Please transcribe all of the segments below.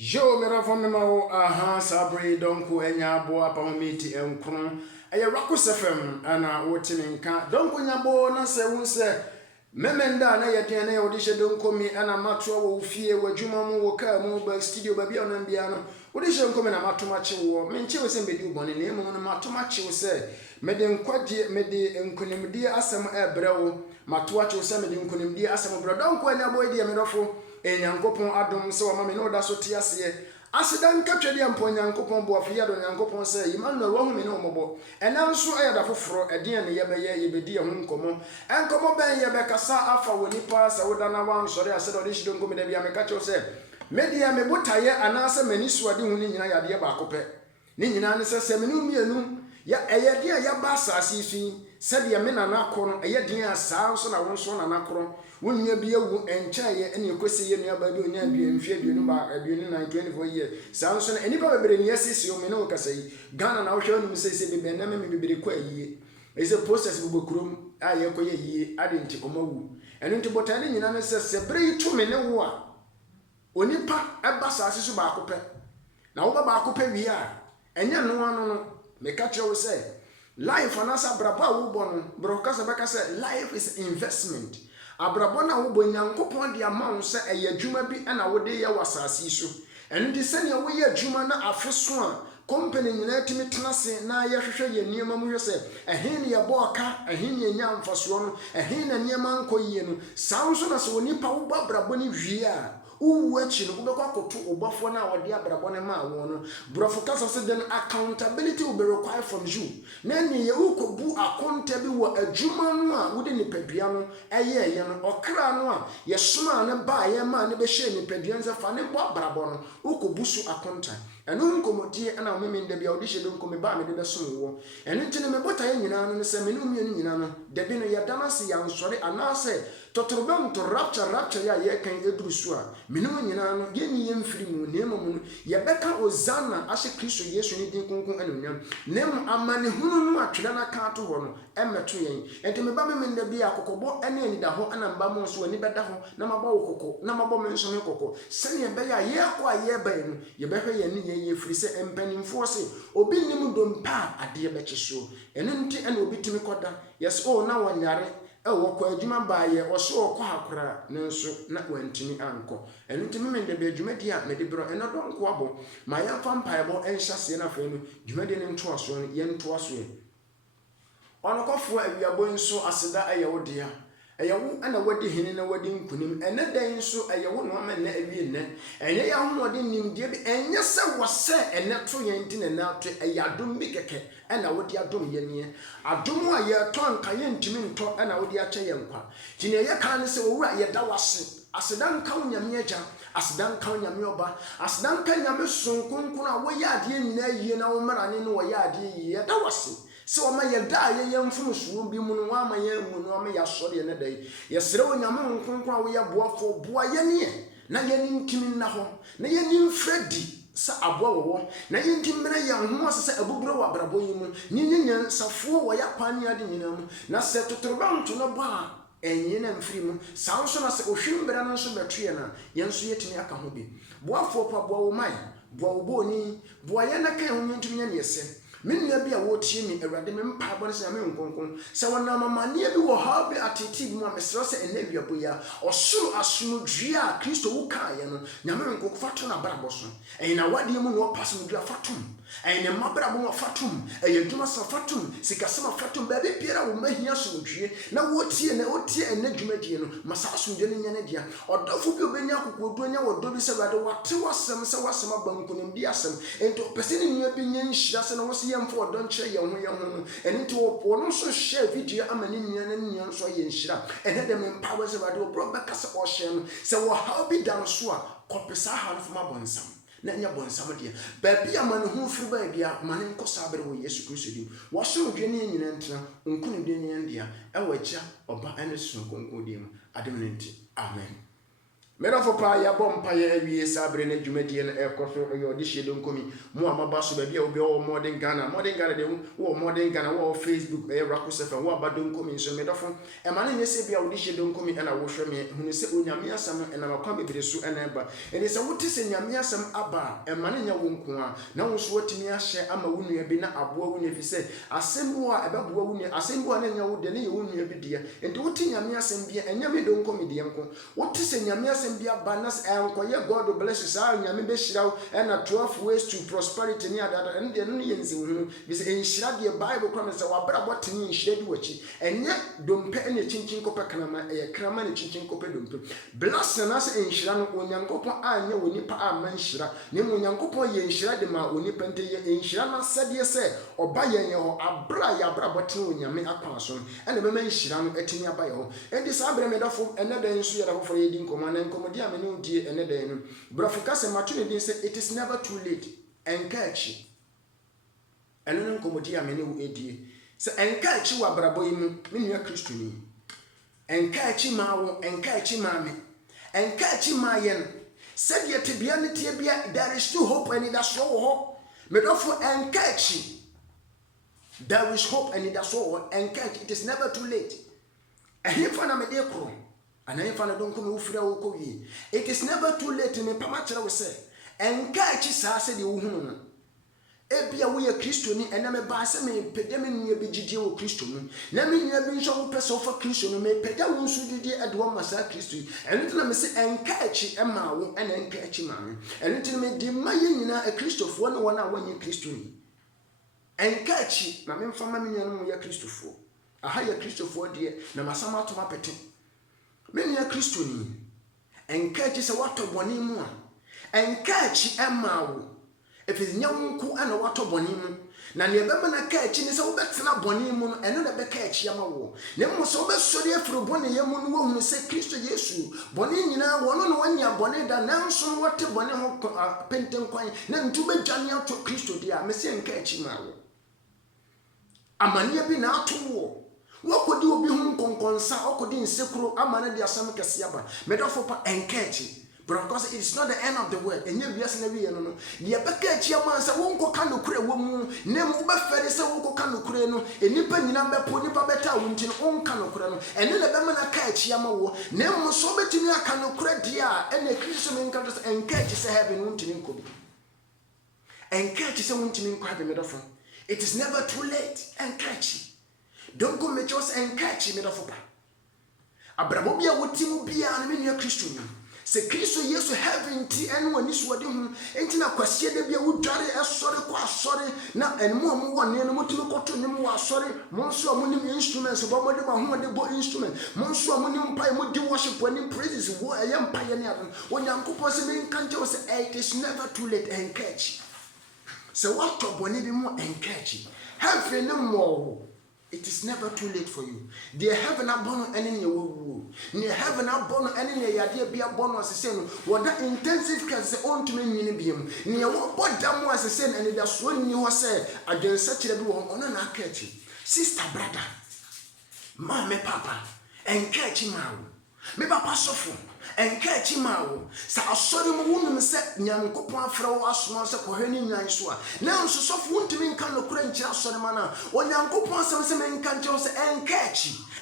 Yo, mera von me mao aha sabre donko enya bo apa homiti enkron eye Rakus FM ana wotinenka donko nya bo na se wunse memenda na yedin na odishe donko mi ana matwa wo fie wadwuma mu wo ka mu ba studio ba bia na bia no odishe donko mi na matoma che wo menche wo se mbedi ubone na emu no matoma che wo se mede nkwade mede nkonimdi asem ebrewo matwa che wo se mede nkonimdi asem bro donko nya bo edi emedofo Enyankopon adom se wama me no da so te ase asedan ka twede ampo Enyankopon bo afia do Enyankopon se Emmanuel wo hu me no mobo enam so ayada foforo eden ne yebeye yebedi ho nkomo enkomo ben yebekasa afa woni pa se woda na wan sori ase do shido nkomo da bia me ka che se media me botaye anase mani suade hu ni nyina yade ba kope ni nyina ne se menu mienu ya eyede ya ba asase fi se de me na na akoro eyede asa so na won so na na akoro wonya bi ewu enchaye ene ekosi ye nua ba bi onya bi mfie aduonu ba aduonu 924 year saa so na enipa bebere ne asisi o me no kasa yi Ghana na wo hwe onu se bebe na me bebere kwa yie ese process bo kurom a ye koye yie ade nti omawu eno nti botale nyina no se bere yitu me ne wo a onipa eba saase so ba akopɛ na wo ba akopɛ wi a enya no ano no me ka kire wo se life anasa brabo a wo bo no bro kasa beka se life is investment abrabona wo bo Nyankopon de amawo se eye adwuma bi na wo de ye wasase so eno de se ne wo ye adwuma na afeso a company nyina timi tenase na ye hwehwe ye niema mu hwe se ehe ne ye bo aka ehe ne nya mfaso no ehe na niema nkoyie no sanso na se woni pa wo brabo ne hwie a uwu achi no ubekwa koto obafo na wode abrabone ma wo no brofo kasa se den accountability will be required from you na ni ye ukobu akonta bi wo adwuma no a wode ni padua no eye ye no okra no a ye soma ne ba ye ma ne be hye ni padua nse fa ne bo abrabo no ukobu su akonta eno nkomodie na wo memende bia wode hye do nkomi ba me de beso wo eno ntine me bota ye nyina no se me no mienu nyina no de bi no ye damase ya nsore anase totorobam to rapture ya ye kan eduru so a minum nyina no ye ni ye mfiri mu nemo mu ye beka ozana ahye Kristo Yesu ni din kunkun anonyam nem amane hunu no atweda na ka to ho no emeto yen enti me ba me nda bi akokobo ene ani da ho ana mba mo so ani beda ho na maba wo kokko na maba me nso me kokko sene ye be ya ye kwa ye ba no ye behwe ye ni ye firi se empanimfo se obi nim dompa ade be kyeso ene nti ene obi timi koda yes o na wanyare ewo kwa adwuma baaye oso okọ akora nenso na wantini anko eno ntimi mende be adwuma di a mede bro eno do nko abo ma ya fa mpaebo enhyase na fa no dwuma di ne nto aso no ye nto aso e ono kofo awiabo nso aseda ayewo dia eyewo ana wadi hini na wadi nkunim ene dan nso eyewo no ma na awie ne enye ya homode nimdie bi enye se wose ene to ye nti ne na to eyadom bi keke ena wodi adom ye ne adom a ye to anka ye ntimi nto ena wodi ache ye nkwa tine ye kan se owura ye da wase asedan ka onyame agya asedan ka onyame oba asedan ka nyame sonkonkon a wo ya ade nyina yie na wo mara ne no wo ya ade yie ye da wase se o ma ye da ye mfunu suwo bi mu no wa ma ye mu no ma ya sori ye ne dai ye sere onyame nkonkon a wo ya boafo boa ye ne na ye ni ntimi na ho na ye ni mfredi sa aboa wo na ye ntimena ya ho asese abuburo wa brabo yi mu nyinya safo wo ya pani ade nyina mu na se totoroba nto no ba enye na mfiri mu sanso na se ohwimbera no nso betue na ye nso yetimi aka ho bi boafo pa boa wo mai boa wo boni boa ye na kan ho ntimi nya ne yese menua bi a wotie mi awurade me mpa bɔ se me nkonkon se wona mamane bi wo ha bi atiti bi mu a mesrɛ se enabia boya ɔsoro asomdua a Kristo wo ka ye no nyame nkonkon fato na brabɔ so ɛna wade mu no pasomdua fatom ɛna mabrabɔ mo fatom ɛyɛ dwuma sa fatom sikasema fatom ba bi piera wo mahia somdue na wotie na wotie ena dwumadie no masa asomdue no nya na dia ɔdɔfo bi obenya kokodo nya wɔdɔ bi se awurade wate wasɛm se wasɛm abankonim di asɛm ento pese ne nua bi nya nhyira se na wo yemfo odon kire ye ho no eni ti wo no so share video amani nia na nia so ye nhyira ene dem empower se wade obro beka se o share no se wo ha bi dan so a kopesa ha no foma bonsam na nya bonsam de ba bia man ho firi ba bia man nko sabere wo Yesu Kristo dim wo so dwe ne nyina ntena onkunu de ne ndia e wo agya oba ene so konko dim adem ne nti amen Medafo pa ya bompa ya awie sabre na dwumadie na ekoso yo de hye don komi mo amaba so ba bia obi o modern Ghana de wo modern Ghana wo Facebook Rakus FM wo abadon komi so medafo e ma ne se bia wo de hye don komi na wo hwe me hunu se onyame asam na makwa bebre so na ba ene se wote se nyame asam aba e ma ne nya wo nko a na wo so wotimi ahye ama wo nua bi na aboa wo nua fi se asemu a ebaboa wo nua asemu a na nya wo de ne ye wo nua bi dia enti wote nyame asam bia enyame don komi de nko wote se nyame asam bia banas enkoye God bless you sa nyame be hiraw na 12 ways to prosperity ni adada ende no ye nzi hu bi se enhira de Bible promise wa bra botini enhira di wachi enye dompe ene chinchin kope kanama krama ne chinchin kope dompe bless na se enhira no onyankopon anya woni pa ama enhira ne onyankopon ye enhira de ma oni pente ye enhira na sade se oba ye ho abra ya bra botini onyame akwa so ene be ma enhira no etini aba ye ho ende sa bre me dafo ene da nsu ye dafo for ye di nkoma na nkomodi amene udie ene da no brafika se matune din se it is never too late enkachi ene no nkomodi amene u edie se enkachi wa brabo yi mu me nua Kristo ni enkachi mawo enkachi maame enkachi mayen said ye tebia ne tebia there is still hope and that's so me do for enkachi there is hope and that's so enkachi it is never too late ehfa na me de kro ana ehfa na don ko me ufira wo ko wi it is never too late me pama kire wo se enkachi saa se de wo hunu no ebia wo ye Kristo ni ena me ba se me pede me nua bi gidie wo Kristo mu na me nua bi nso wo pese wo fa Kristo no me pede wo nso didi edo ma sa Kristo eno tena me se enkachi ema wo ena enkachi ma me eno tena me di ma ye nyina e Kristofo no wona wanye Kristo ni enkachi na me mfa ma me nua no ye Kristofo aha ye Kristofo de na masama to mapete me nua Kristo ni enkachi se wato boni mu a enkachi ema wo if is nyanku ana wato boni mu na ne bema na ka echi ni se wo betena boni mu no eno na be ka echi ama wo ne mo so be sori afro boni ye mu no wo hu se Kristo Yesu boni nyina wono no wanya boni da nanso wote boni ho penten kwan na ntu be dwane ato Kristo dia me se nka echi ma wo amane bi na ato wo wokodi obi hu nkonkonsa okodi nsekuro amane dia asam kese aba medofo pa enka echi. Because it's not the end of the world. And you yes na we no. Ye beka chia man say wonko ka no kure wo mu. Na mu be fere say wonko ka no kure no. Enipa nyina be po nipa beta wo ntin onka no kure no. Ene na be mana ka chia ma wo. Na mu so betini aka no kure dia. Ene Kristo men ka just encourage say heaven wontin nko bi. Encourage say wontin nko have me do fun. It is never too late. Encourage. Don't go me just encourage me do fun. Abrabo bia wotimu bia na me nua Kristo ni. Se Kristo Yesu heaven ti enu ani so de hu enti na kwasie de bia wudware esore kwa asore na enmu amu wone no mutimi koto nim wa asore monso amu nim instruments bo mo de ma hu de bo instrument monso amu nim pai mo di worship ani praises wo ayam pai ne adon onyankopon se me nka nje wo se it is never too late encourage se what boni bi mo encourage heaven no more. It is never too late for you. The heaven abono ene wo. Near heaven abono ene yade bia bono asese no. Wada intensive care se on to me nyini biem. Near wo bodamu asese ene da so ni ho se agensa kire bi wo ono na akachi. Sister brother. Ma me papa. Enkachi mawo. Me papa sofo. Enkachi mawo. Sa asori mu wonu se nyankopon afra wo aso se kohwani nyan so a. Na nso sofo wontimi nka no kura nkyira asori mana. Onyankopon asem se me nka nkyira se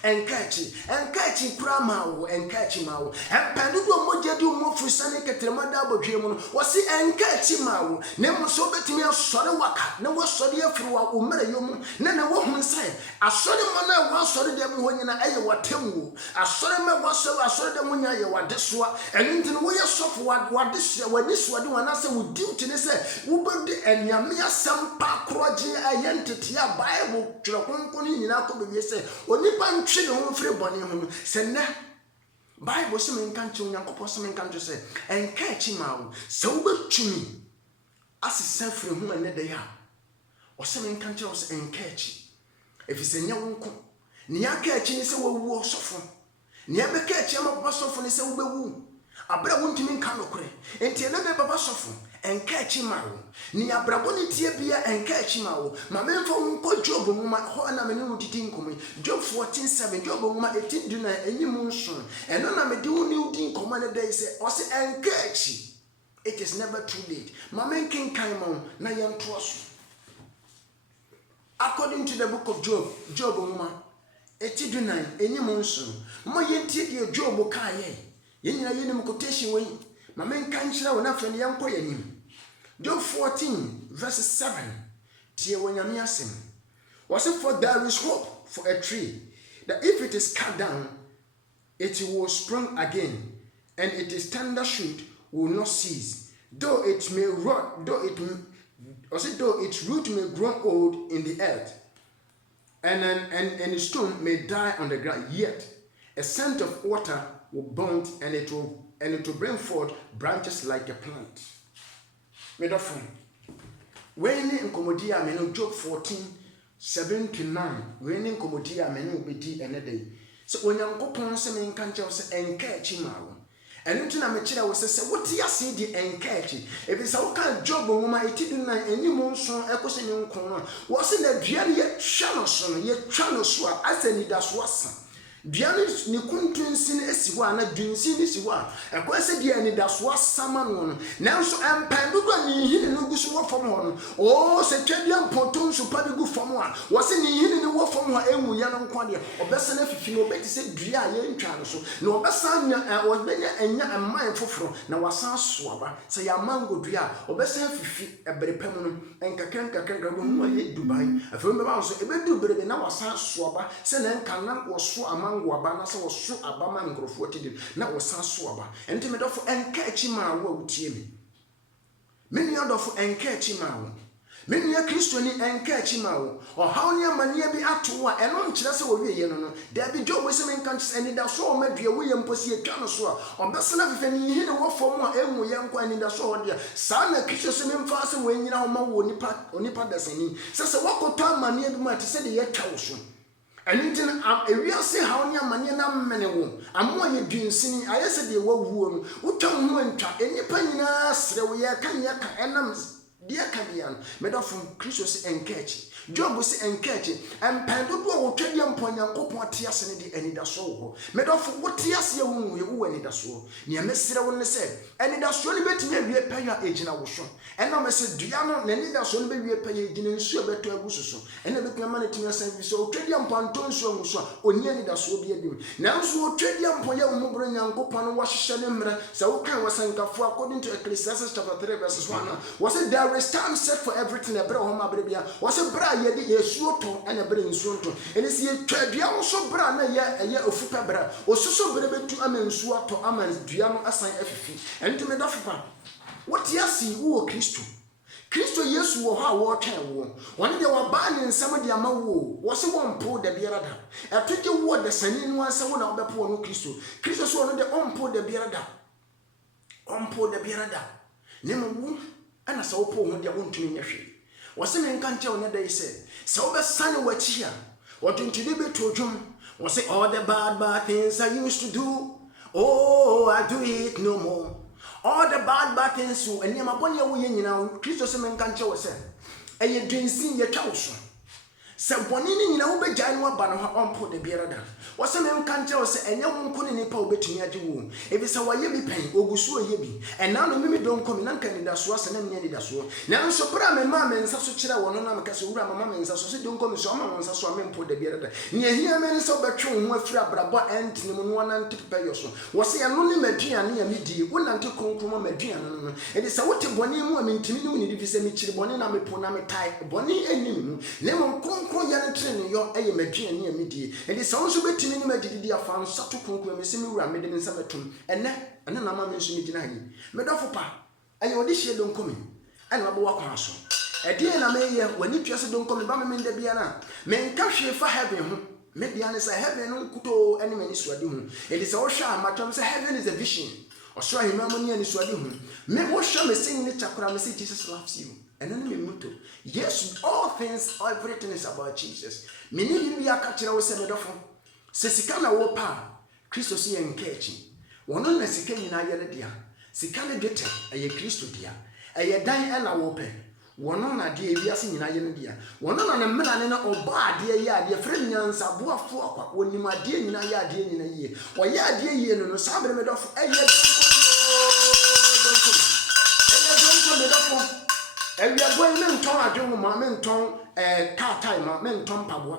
enkachi kura mawo enkachi mawo. Empandu do moje do mo fusane ketrema da abodwe mu no. Wo se enkachi mawo. Ne mo so betimi asori waka. Na wo sori afru wa umere yom. Na wo hu nsae. Asori mo na wo asori de mo nyina eye watemwo. Asori me wo asori de mo nya ye wade soa enintino wo yesof wade soa wani soa de wana se wo duty ne se wo bodi enyame asem pa kroje ayentete ya Bible tro konkoni nyina ko be se onipa ntwe ne ho fere bone ho se na Bible se men kan che onyankopon se men kan che se enka echi mawo se wo betumi asese fere ho ene de ya o se men kan che o se enka echi efise nya wonko ne aka echi ne se wo wu osofo ne abeka echi ama pasofo ne se wo bewu abra wontimi nka nokore enti ene be baba sofo enka echi ma wo ni abrabo ni tie bia enka echi ma wo ma memfa nko Job nwoma ho na me ne udidi nkomo Job 14:7 Job nwoma 18 na enyim nso eno na me de uni udi nkomo ne dey say o se enka echi. It is never too late. Mama king kaimon na yento aso. According to the book of Job nwoma 8:9 enyim nso mo yentie de Job kaaye yenyina yenim quotation we mama nka nkyira wo na fa ne yenko yanim. Job 14:7 tie wonyame asem. Was it for there is hope for a tree that if it is cut down it will spring again and its tender shoot will not cease, though it may rot, though its root may grow old in the earth, and its stem may die on the ground. Yet a scent of water will bound, and it will bring forth branches like a plant. Medofon. When in Komodia meno Job 14:7-9. When in Komodia meno bedi another. So when Yankopon se men kancha se enka echi mawo. Enu tuna mechira wo se what ya se di enka echi. If it's how can Job nwoma 8:9 enyim nso ekose ne nkon no. Wo se na dua ne ye twa no so no ye twa no so a asani da so asa. Diane ni kuntunsin esi ho ana dunsin esi ho a ekwese dia ni da so asama no no nanso empandodo ni hini no gusu wo fam ho no o se twadia mponton so pa gu fam a wo se ni hini ni wo fam ho emu ya no nkwa de obesa na fifi no obeti se dua a ye ntwa no so na obesa nya obenya enya amman foforo na wasan so aba se ya mango dua obesa fifi eberepam no enkakra go mu ye Dubai afem be ba so ebedu berebe na wasan so aba se na nkan na wo so ama aba na se wo so aba ma nkrofo tidi na wo san so aba enti me dofo enka echi ma wo utie me meni odofo enka echi ma wo meni ya Kristo ni enka echi ma wo o hawo ni amane bi ato a eno nkire se wo wiye no no da bi Job se men kan eni da so o madua wo ye mposi etwa no so a obesena fefe ni hine wo fom a emu ye nkwa eni da so o dia sa na Kristo se men fa se wo nyina ho ma wo onipa dasani se wakota amane bi ma te se de ye twa wo so. And then we are saying how near money na many wo. I'm more you doing sinning. I said they were womb. Who come who trap any penina, so we are can yaka enams, dear Canadian, made off from Christus and catch. Job was and catch it, and Pandu will tell you upon your open tears and any da so. Made off what tears you woo any da so. Near Mr. Only said, and it does surely bet me a pay your agent. I was shown. And now Mrs. Diana, and it does only be a pay agent so better to a busso. And I became money to yourself, so trade your ponton so or nearly that so be a do. Now so trade your point your mobile and go upon wash Shanemra, so can was sent for according to Ecclesiastes chapter 3 verses 1. Was it there is time set for everything a brahma baby? Was a bra ye suoto and a brain suoto? And it's ye trade also bra na ye ofuka bra, or so brebe to amen suoto aman diano assign FF. And to me dafa. What ya see who Christo? Christo Yesu wo ha wo twen wo. One de wa ba ne nsam de ama wo. Wo se won po de biarada. Atoke wo de sani no ansa wo na obepo no Christo. Christo so no de onpo de biarada. Onpo de biarada. Ne mo wu ana sa wo po ho de wontumi nyehwe. Wo se me nka nche wo ne de se. Se wo be sane wachi a. Wo tuntuni be to dwom. Wo se all the bad things I used to do. Oh, I do it no more. All the bad things so and my boy we nyina Christo se men kan che wo se eye dwensin ye twa wo so se boni ni nyina wo begya no aba no ha onpo de biara da wo se men kan che wo se enye wo nko ni pa wo betumi age wo e bi se wo ye bi pen ogusu oye bi and now no mimi don come nan kan ni da so ase na nya ni da so na nso bra me ma me nsa so kire wo no na me ka se wura mama me nsa so se don come so mama nsa so me mpo de biara da ni ehia me nsa betwe wo afira brabo ent ni mo no na ntipe yo so wo se ya no ni maduane ya mi di wo na nte konkroma maduane no no e di se wo te boni mu amintimi ni woni di se mi kire boni na me po na me tai boni enim ne mo konkro ya ne trene yo eye maduane ya mi di e di se wo so betimi ni madidi afa nsa to konkro me se mi wura me de nsa betum ene na ma me nso mi gina yi me dofo pa aye odi hye don komi ene ma bo wakwa so e die na me ye wani twese don komi ba me nda bia na me nka hwe fa heaven ho me bia ne say heaven no kuto ene mani suade ho e di se wo hwa amatom say heaven is a vision osho ahima mo ne ani suade ho me wo hwa me sing ne chakra me say Jesus loves you and then me muto yes all things everything is about Jesus me ni bi aka kire wo se me dofo se sika na wo pa Christo si enka echi wono na sika nyina yere dia sika ne dwetɛ ɛyɛ Kristo dia ɛyɛ dan ɛna wɔpɛ wono na de ewiase nyina yere dia wono na ne mena ne na ɔba ade yɛ ade frɛ nyansa boafo akwa wonim ade nyina yɛ ade nyina yie ɔyɛ ade yie no saa bere me dɔfo ɛyɛ donko me dɔfo ɛwia boy me ntɔn adwo ma me ntɔn car time ma me ntɔn paboa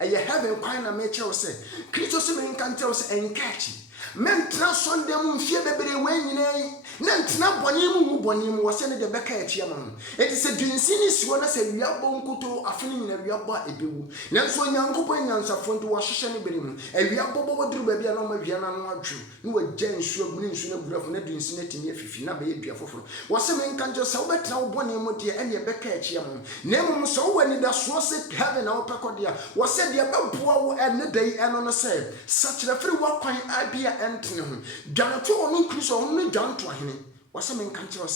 ɛyɛ heaven kwan na me kyerɛw sɛ Kristo se me nka nkyerɛw sɛ enkachi men tra Sunday mu mfie bebere we nyina na ntena bɔne mu bɔne mu wɔsɛ ne de bɛka atua ma enti sɛ dwinsi ne siwo na sɛ wiabɔ nkoto afene nyina wiabɔ ebewu nanso Onyankopɔn nyansafo nto wɔhyehyɛ ne bere mu wiabɔ bɔbɔ duru baabi a na ɔma wia na no adwu ne wɔgya nsuo bu ne nsuo na burafo na dwinsi na timi afifi na bɛyɛ dua foforo wɔsɛ me nka nkyɛ sɛ wobɛtena wo bɔne mu de ɛne bɛka atua ma na mmom sɛ wowɔ da soɔ sɛ heaven na wopɛkɔ de a wɔsɛ de bɛboa wo ɛne da yi ɛno no sɛ sakyerɛ firi wakwan abia ɛntene ho dwane to ɔno Kristo ɔno ne dwane to ahene wɔsɛ me nka nkyerɛ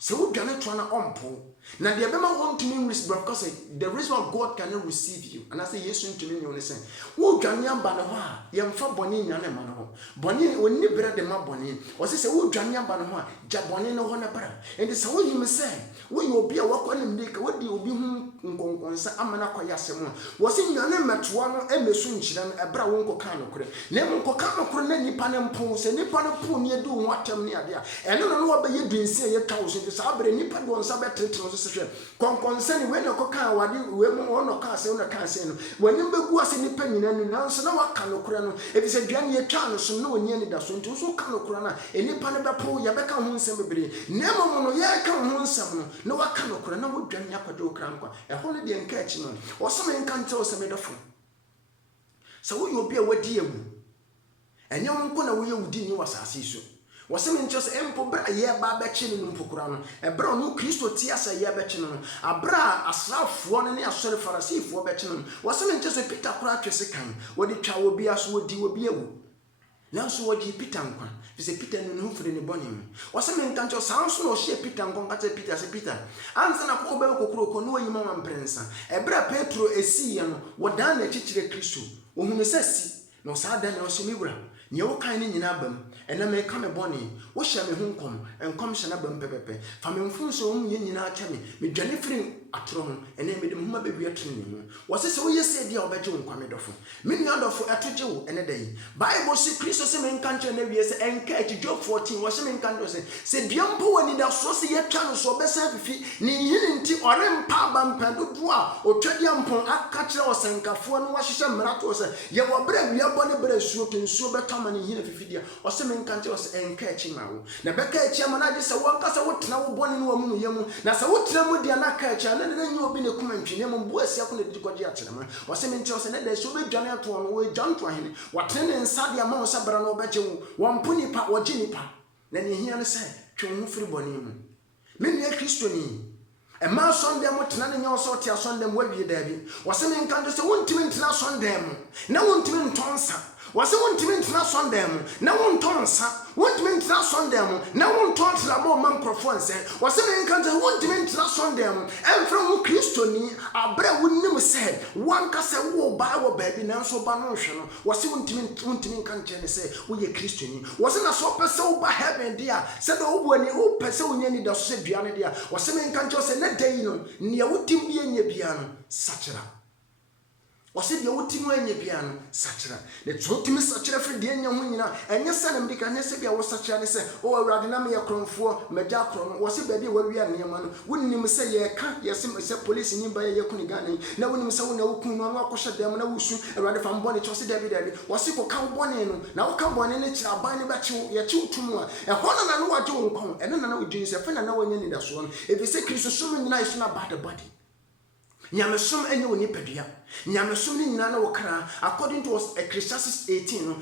sɛ wodwane to na ɔmpo na de bɛma wɔntumi receive because the reason why God cannot receive you and I say Yesu ntumi nyi wo ne sɛ wodwane amba ne ho a yɛmfa bɔne nyane ma ne ho bɔne onni bere de ma bɔne wɔsɛ sɛ wodwane amba ne ho a gya bɔne ne ho ne bra enti sɛ woyim sɛ woyɛ obi a wakɔ ne mdeka wodi obi ho nkonkonsa amana kɔ yasɛm a wɔsɛ nyane mɛtoa no emesu nkyira no ɛbra wo nkɔka no kore na mu nkɔka no kore na nipa ne mpo sɛ nipa ne po ne adu ho atam ne ade a ɛno no wɔbɛyɛ dwinsi a yɛtwa wo so nti saa bere nipa de wɔn nsa bɛtetere so hwɛ konkonsa ne we na kɔka wade we mu ɔno ka sɛ ɔno ka sɛ no wɔnim bɛgu ase nipa nyina no nanso na waka no kore no ebi sɛ duane yɛtwa no so na wɔnyɛ ne da so nti so ka no kore na nipa ne bɛpo yɛbɛka ho nsɛm bebree na mmom no yɛka ho nsɛm no na waka no kore na wodwane akɔde okra nkwa ɛho ne deɛ nka akyi no wɔsɛ me nka nkyɛw sɛ medɔfo sɛ woyɛ obi a wadi awu ɛnyɛ wo nko na woyɛ wudi ni wasase so wɔsɛ me nkyɛw sɛ empo bra yɛ ba bɛkye no mpokura no ɛbra no Kristo tia sɛ yɛ bɛkye no abra asrafoɔ no ne asɔre farisifoɔ bɛkye no wɔsɛ me nkyɛw sɛ Peter kora twese kan wɔde twa wo bia so wodi wo bia wu nanso wɔgye Peter nkwa fisɛ Peter no no firi ne bɔne mu wɔsɛ me nka nkyɛw saa nso na ɔhyɛ Peter nkwa nka kyɛ Peter sɛ Peter ansa na kɔkɔ bɛyɛ kokoroko no wɔyi ma mprɛnsa ɛbra Petro esiyɛ no wɔdan na kyekyere Kristo ohunu sɛ si na ɔsaa dan na ɔhyɛ me wura ne wo kan ne nyina bam ɛna me ka me bɔne wo hyɛ me ho nkɔm hyɛ na bam pɛpɛpɛ fa me mfom so wo yɛ nyina kyɛ me dwane firi atoro ho ɛna me de mo ma bɛwie tene ne mu wɔsɛ sɛ woyɛ sɛ dia wobɛgye wo nkwa me dɔfo me nua dɔfo ɛto gye wo ɛne da yi Bible si Kristo sɛ me nka nkyɛ na wie sɛ ɛnka akyi Job 14 wɔhyɛ me nka nkyɛ sɛ dua mpo wɔ ni da so sɛ yɛtwa no so ɔbɛsa fifi ne yini nti ɔrempa aba mpa dodo a ɔtwadia mpɔn aka kyerɛ ɔsɛnkafoɔ no wahyehyɛ mmara to sɛ yɛwɔ bere wia bɔ ne bere suo ke nsuo bɛtama ne yini fifi dia ɔsɛ me nka nkyɛ sɛ ɛnka akyi ma wo na bɛka akyi ama na agye sɛ wɔnkasa wotena wo bɔne no wɔ mu yɛ mu na sɛ wotena mu dia na ka akyi na ne nyi obi ne kuma ntwene mu bu asia ko ne di kɔgye akyerɛma ɔsɛ me nkyɛ sɛ ne da so bɛdwane ato no wo dwane to ahene watene ne nsa de ama wo sɛ bra no ɔbɛgye wo wɔmpo nipa wɔgye nipa na ne hia ne sɛ twe wo firi bɔne mu me nua Kristoni ɛma Sunday mo tena ne nyɛ ɔsɛ ɔte Sunday mo awie daabi wɔsɛ me nka sɛ wontimi ntena Sunday mu na wontimi ntɔnsa wɔsɛ wontimi ntena Sunday mu na wontɔnsa wontimi ntena Sunday mu na wontɔntra ma ɔma nkrɔfoɔ nsɛ wɔsɛ me nka sɛ wontimi ntena Sunday mu ɛmfrɛ wo Kristoni abrɛ wonim sɛ wankasa wo ba wɔ baabi nanso ba no hwɛ no wɔsɛ wontimi nka nkyɛ ne sɛ woyɛ Kristoni wɔsɛ na so pɛ sɛ wo ba heaven dia sɛ da wo bɔni wo pɛ sɛ wonya ni da so sɛ duane dia wɔsɛ me nka nkyɛ sɛ ne da yi no nea wotim bi anya bia no sakyera wɔsɛ deɛ wotim anya bia no sakyera ne totimi sakyera firi deɛ anya ho nyina ɛnyɛ sɛ ne mdika ne sɛ bia wo sakyera ne sɛ o Awurade na me yɛ krɔmfoɔ magya krɔ no wɔsɛ baabi wɔawia nneɛma no wonim sɛ yɛka yɛsɛ sɛ police ni ba yɛ kuni Ghana na wonim sɛ wo na wokun no akɔhyɛ dɛm na wosu Awurade fa mbɔne kyɛ wɔsɛ dabi wɔsɛ kɔka wo bɔne no na woka bɔne ne kyerɛ aban ne bɛkyew yɛkyew tum a ɛhɔ na wagye wo nkwa ɛno na wodwin sɛ fɛ na wanya nidasoɔ no ɛfisɛ Kristo som nyina yɛ so na bad body nyamesom enye woni padua nyamesom ni nyina na wokra according to Ecclesiastes 18 no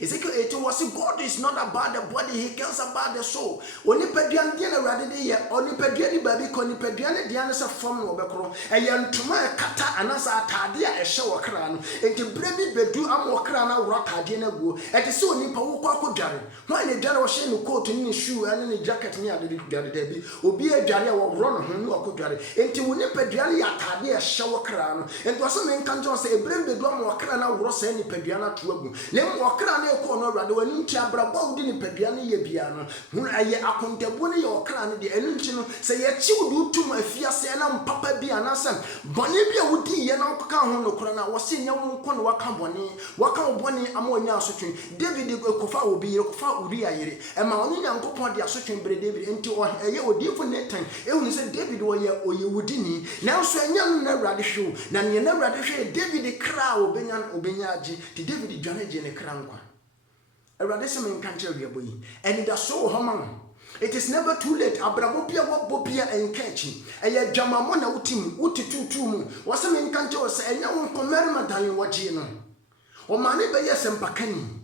Ezekiel 18 was God is not about the body, he cares about the soul. Oni padua ndie na Awurade de ye oni padua ni baabi ko ni padua ne dia ne se fom no obekro eye ntoma kata anasa atade a ehye wokra no enti brebi bedu am wokra na woro atade na guo eti se oni pa wo kwa kodware ho ne dware wo hye no coat ni shoe ane ne jacket ni ade dware da bi obi adware a wo woro no ho ni wakodware enti wo nipadua no yatade a hyew kra no enti wo se men kan jo se ebrem bedu am wakra na woro se nipadua na to agu na mu wakra na ekọ no awrade wani nti abrabọ wo di nipadua no ye bia no hu aye akontabo no ye wakra no de enu nti no se ye chiw du tum afiase na mpapa bia na se bone bia wo di ye na ka ho no kra na wo se nya wo nko no waka wo bone ama onya asotwe David kofa obi ye kofa Uria yire ema onu Nyankopon de asotwe bre David enti o eye odifo Nathan ehunu se David wo ye oyewudini na so enya no na awrade hwe na ne na awrade hwe David kra obenya agi ti David dwane je ne kra nkwa awrade se men kan kire wiabo yi eni da so ho ma it is never too late abrabo bia wo bobia enkachi eye dwamamo na wutim wutitutu mu wo se men kan kire se enya won komerma dan wo gi no o mane be yes empakani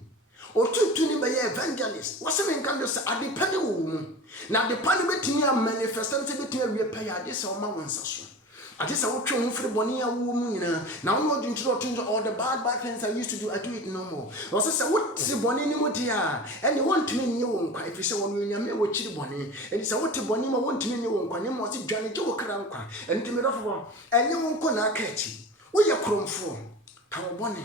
o tutu ni be evangelist wo se men kan kire se adepane wo mu na adepane betimi a manifestante betimi awie pa ya de se o ma wonsa so ati sa wotwe ho firi boni ya wo mu nyina na wo dwuntiro tunjo all the bad things I used to do I do it no more wo se wote boni ni modi a ene wontumi nye wo nkwa ifi se wonu nyame wo chiri boni eni sa wote boni ma wontumi nye wo nkwa ne mo se dwane je wo kra nkwa eni tumi rofo enye wo nko na aka achi wo ye kromfo ka wo boni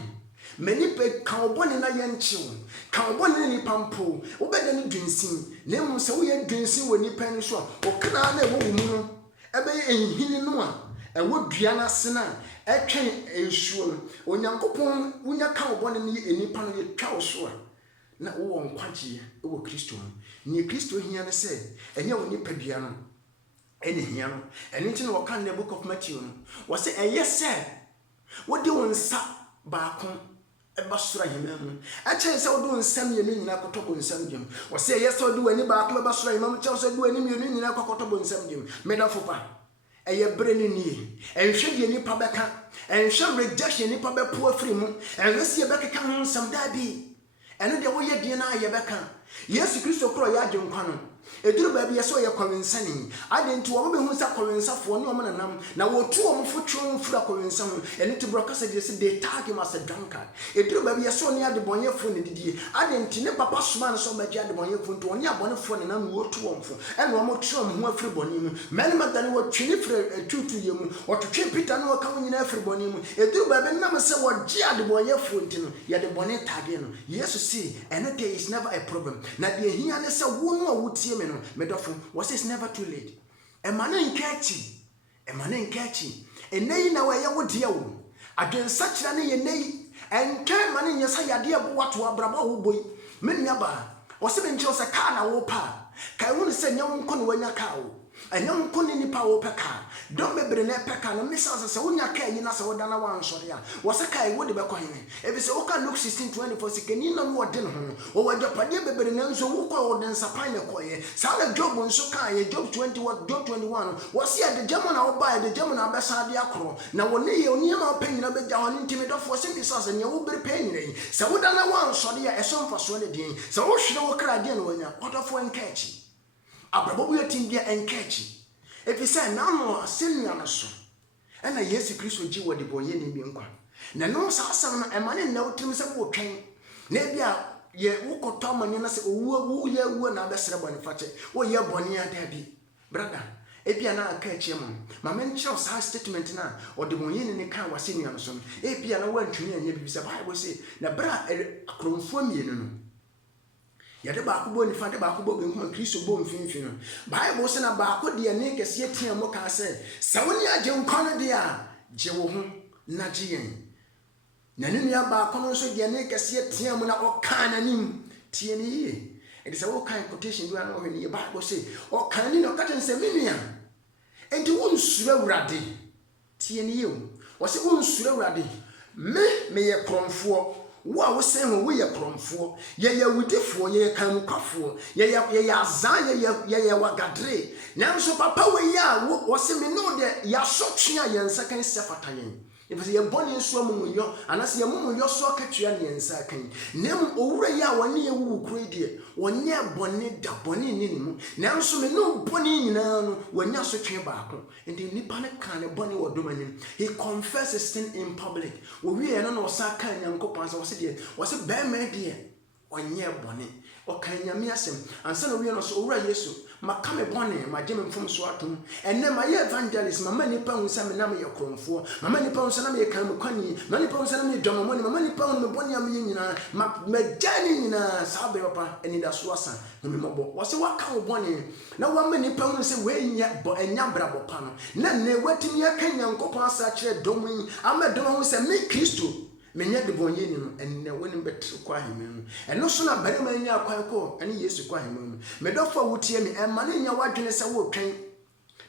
many pe ka wo boni na ye nchiwo ka wo boni ni pampo wo bede ni dwensin na mu se wo ye dwensin wo ni pan so wo kra na wo mu no ebe enhini no a ewo dua na sena etwen ensuo no Onyankopon wunya ka obone ne enipa no ye twa oso na wo nkwagie wo Kristo ni Kristo hia ne se enye wo nipa dua no ene hia no ene nti no wo kan na book of Matthew no wo se eye se wo de won sa ba kon eba sura hemam a chen se wo de won sam ye nyina kotobo nsam gem wo se eye se wo de wani ba kon eba sura hemam chen se wo de wani mi nyina kotobo nsam gem medafo pa eye breni ni enhwe de nipa beka enhwe rejection nipa be po afiri mu enhwe ye beka ho nsam da bi eno de wo ye die na ye beka Yesu Kristo kro ya agye nkwa no eduru ba bi ye so ye kwensani ade nti wo be hu sa kwensafo ne o mananam na wo tu o mfotwo mfura kwensan eno ti brokasa de se de tag him as a drunkard eduru ba bi ye so ne ade bonyefo ne didie ade nti ne papa suma ne so ba gye ade bonyefo nti oni abonefo ne na wo tu o mfo eno o mo tro mo hu afiri boni mu mani magdane wo twini firi tutu ye mu wo twetwe Peter no ka wonyina afiri boni mu eduru ba bi nam se wo gye ade bonyefo nti no ye de bone tag no Yesu see eno day is never a problem na de hia ne se wo no a wotie me no medofo was it's never too late emane nkachi enei na wa ye wodie wo adwensa kira ne ye nei enke mane nyesa yade abo wato abraba wo boy menua ba wose be nche wose ka na wo pa kai wonu se nya wonko ne wanya ka wo anya wonko ne nipa wo peka don bebre na peka no misa se wonya ka nyina se wodana wansore a wose kai wo de be kohene ebi se oka Luke 16:24 sikeni na wo de no ho wo wajapade bebre na nso wo kwa wo den sapan ne koye sa na Job nso ka ye Job 21 Job 21 wose ya de jamo na wo ba de jamo na abesa de akoro na wo ne ye oni ma pa nyina be ja ho ntimi dofo se misa se nya wo bere pa nyina yi se wodana wansore a eso mfa so ne din se wo hwere wo kra de no wanya wodofo nkachi abrabo bu yetim bia enkachi efisa na no asenya na so ena Yesu Kristo ji wode bonye ne bi nkwa na no sa asam no emane na wotim se wo twen na bia ye wokoto amane na se owu ye wu na abesere bone fache wo ye bone ada bi brother ebia na aka eche mo ma mencho sa statement na ode bonye ne kan wase nua no so ebia na wantwini anya bi se Bible say na bra akromfo mienu no yade ba ko bo ni fa de ba ko bo benkum Kristo bo mfinfin no Bible say na ba ko de ne kese etia mo ka se sa woni agye nkwa no de a je wo ho na gye yen na ne nua ba ko no so de ne kese etia mo na o kan anim tie ne ye e de se wo kan quotation bi na o hwe ne Bible say o kan ni no ka ten se menua enti won sura wurade tie ne ye o se won sura wurade me ye kromfo wo a wo se ho wo ye kromfo ye wudifo ye kankwafo ye azan ye wagadre nanso papa we ya wo se me no de ya sotwe a ye nsa kan sefatayen if ye boni nso amuyo anase ye mumuyo so katua ne nsa kan nem owura ya wone ye wu kredi wonye boni da boni ni mu nanso me no boni nyina no wanya sotwe baako enti nipa ne kan ne boni wodomanim he confesses sin in public wo wi no no sa kan Nyankopon sa wo se be me de wonye boni Okanyame asem ansa na we no so owura Yesu maka me bone ma gye me mfom so atom enne ma ye evangelist mama nipa hu sa me na me ye kromfo mama nipa hu sa na me ye kan me kwani mama nipa hu sa na me dwama moni mama nipa hu me bone am ye nyina ma jani nyina sa be opa eni da so asa na me mobo wo se waka wo bone na wa ma nipa hu se we nya bo enya bra bo pa no na ne watimi aka Nyankopon asa kire dom yi ama dom hu se me Kristo menya de bonye ni no enne woni betre kwa hemenu eno so na bare ma nya kwan ko ene Yesu kwa hemenu me do fa wutie mi emma ne nya wadwene se wo twen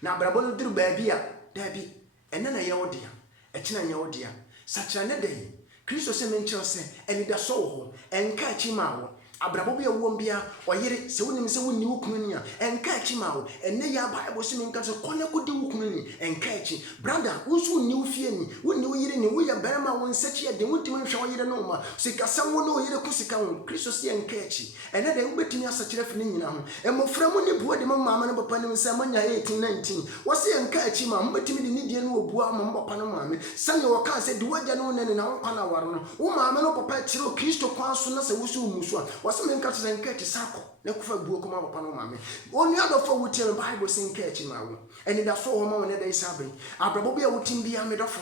na abrabo no diru baabi a dabi enne na ye wodea e kina nya wodea sakira ne dey Kristo se me nkyerɛ se eni da so ho enka achi ma wo abrabo bia wo mbia oyere se wonim se wonni wukunu ni a enka achi ma wo enne ya Bible se me nka se kone ko di wukunu ni enka achi brother wonso wonni wofie ni wonni woyere ni wo ya barema won sachi ya de wotimi hwe oyere no ma sika sam wo no oyere ko sika won Kristo se enka achi enne de wobetimi asakire fe ni nyina ho emofra mu ni buo de mama no papa ni se manya 18 19 wo se enka achi ma mbetimi de ni die no obua ma papa no maame sanye wo kan se de wagya no nene na wo kwana waro no wo maame no papa kire Kristo kwan so na se wusu musu a wase me nka tse nka sako na kufa buo kuma papa no maame onu adofo wutie me Bible se nka ma wo eni da so ho ma wona da isabe abrabo bia wutim bia me dofo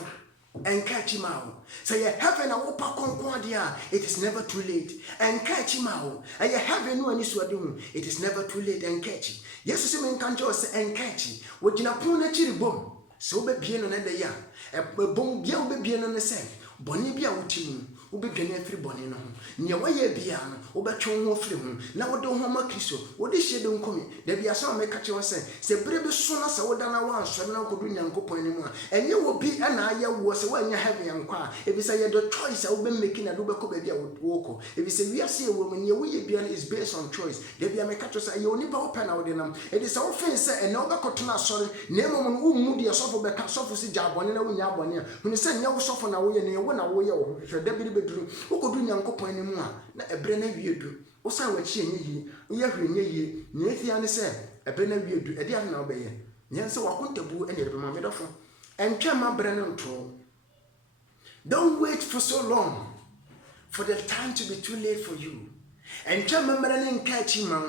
enka ma wo say ye heaven a wo pa konkon dia it is never too late enka ma wo ye heaven no ani so ade hu it is never too late enka yesu se me nka njo se enka wo gina pon na chiri bom se wo be bie no na da ya bom bia wo be bie no ne se boni bia wutimu ubedwane afiri bone no ho ne waye bia no ubetwe ho afiri ho na wode ho ma Kristo wode hyede nkomi da bia so me ka che wo se bere be so na se woda na wa so na kodu Nyankopon ni mu a enye wo bi na aye wo se wanya heaven yankwa ebisa ye the choice wo be make na do be ko ba bia wo ko ebisa wi ase wo me ne wo ye bia is based on choice da bia me ka che se ye oni pa wo pa na wode nam edi se wo fen se ene wo be koto na sori na emom wo mu de sofo be ka sofo si jabone na wo nya abone a hunu se nya wo sofo na wo ye ne wo na wo ye wo hwe da bi bedru ukodu Nyankopon ni mu a na ebre na wiedu wo san wachi enye yi ye hwe enye yi ne efia ne se ebre na wiedu edi ade na obeye nyen se wakontabu ene rebe ma medofo entwa ma bre no nto. Don't wait for so long for the time to be too late for you. Entwa ma bre ne nka chi ma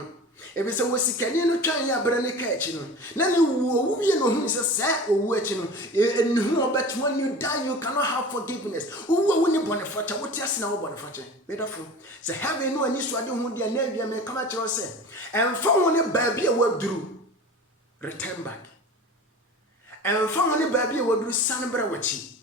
ebise wosikani no twan ya bre ne ka echi no na ne wo wie no hu se owu echi no enhu obet when you die you cannot have forgiveness wo ni bone facha wote ase na wo bone facha medafo se heaven no ani so ade hu de na awia me kama kire se emfa wo ne baabi a waduru return back emfa wo ne baabi a waduru san bra wachi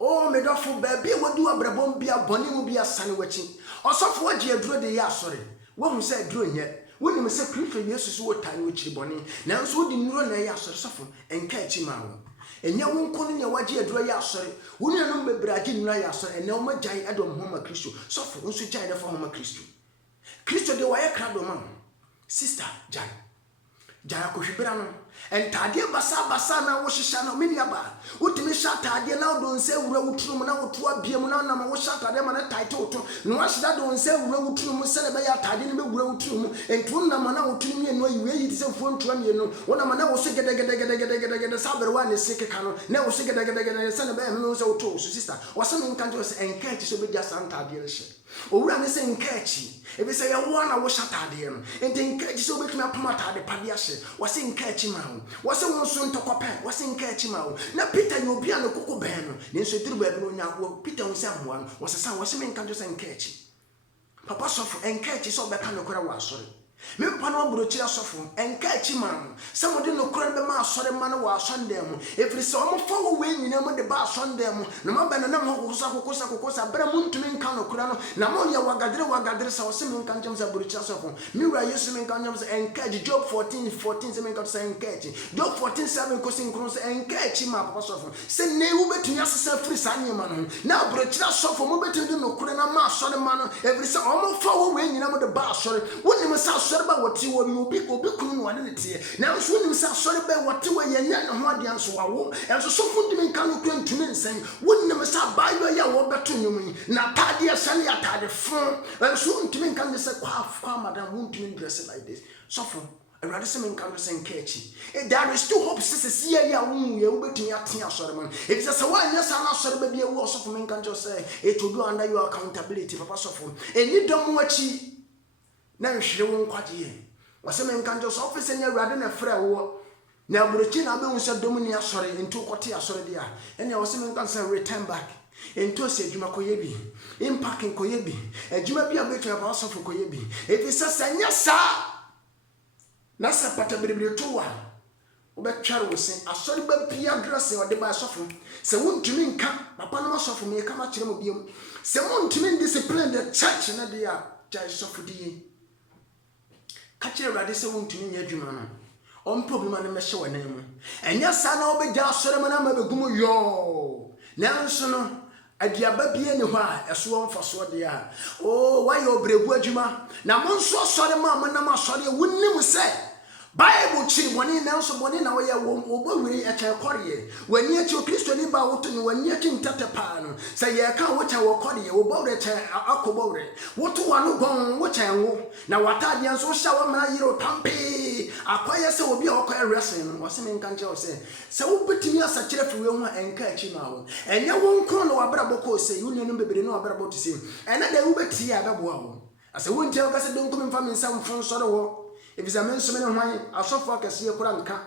o medafo baabi a wadu abrabom bia bone mu bia san wachi osofo age aduro de ya asore wo hu se aduro nye woni me se Kristo Yesu so wotan wo chiri bone na nso wodi nuro na ya asore sofo enka echi ma wo enya wo nko ne wage aduro ya asore woni no mebraje nuro ya asore ene o magyan adom homa Kristo sofo nso gyan de fa homa Kristo de waye krado ma sister jaya ko hwibera no entade basa na wo hihya na meni aba wotimi shatade na do nse wura wuturu na wotu abiem na na wo shatade ma na title to no ahida do nse wura wuturu mu sele be ya tade ne be wura wuturu mu entu na ma na woturu mi enu ayi yi se fo ntura mi enu wona ma na wo se gede sabere wa ne sike ka no na wo se gede se ne be me so wotu so sister wo se me nka njo se encourage so be ja santade le hye owura ne se encourage ebe se ya wo na wo shatade no enti encourage so betumi apomata de pade ahye wo se encourage ma wase won so ntokope wase nka echi ma wo na Peter yo bia no kokko ben no ne nso diru ba bi no nya wo Peter won se amoa no wase san wase me nka jo se nka echi papa sofo enka echi so be ka no kora wa asore me papa no aburo kira sofo enka echi ma no se mo de no kora be ma asore ma no wa asonde mu efiri se o mo fa wo we nyina mo de ba asonde mu no ma be no na mo kokosa bra mu ntumi nka no kora no na mo ya wagadere sa wase me nka njam se aburo kira sofo mi wa Yesu me nka njam se enka echi Job 14 se me nka se enka echi Job 14:7 ko sin kron se enka echi ma papa sofo se ne wo betun ya sesa free sa nyema no na aburo kira sofo mo betun de no kora na ma asore ma no efiri se o mo fa wo we nyina mo de ba asore woni mo sa asore ba woti wo bi obi kunu no ade ne tie na nso nim sa asore ba woti wo ye nya no ho ade anso wawo enso so fundi men kan ko ntumi nsen woni mo sa ba yo ya wo beto nyum na tade ase ya tade fon enso ntumi kan se kwa madam won ntumi dress like this so for awurade se men kan se nkechi there is still hope sisi ya won ye wo betun atia asore man if say wa nya sa na asore ba bia wo so for men kan just say it will do under your accountability papa so for eni dom wachi na nhwere wo nkwaje wase me nka njo so office nya awurade na frɛ wo na aburochi na be hunsa dom ni asɔre ntu kote asɔre dia ene wase me nka say return back ento se adwuma koye bi impacking koye bi adwuma bi abetwa ba asɔfo koye bi ebi sasa sa na sapata berebere to wa obetware wo se asɔre ba bia dress ode ba asɔfo se wontumi nka papa no asɔfo me ka ma kyerɛ mo biom se wontumi discipline the church na dia jai asɔfo die ka kyerɛ awurade se wontumi nya adwuma no on problem na mehye wo nan mu enya sa na obegya asɔre ma na ma begum yo nanso no aduaba bia ne ho a ɛso wɔmfa so de a o wayɛ obregu adwuma na mo nso asɔre ma mo nam asɔre wonnim sɛ Bible chi boni na nso boni na wo ye wo bowiri e che kɔre wani achi Kristo ni ba wo to ni wani achi ntete pa no sɛ ye ka wo che wo kɔre wo bowre che akɔbowre wo to wano gon wo che wo na watade nso hya wo mra yiro tampe akoye sɛ obi a ɔkɔ wrestling no wɔse me nka nche wo sɛ wo betimi asa kyerɛ fi we ho enka achi ma wo enye wo nko no wabra bɔkɔ sɛ wo nenu bebere no wabra bɔ to sɛ ena da wo beti ya bɛboa wo ase wo ntia wo ka sɛ donko me mfa me nsam fon sɔre wo if it's a man so many hwan asofo akese ekura nka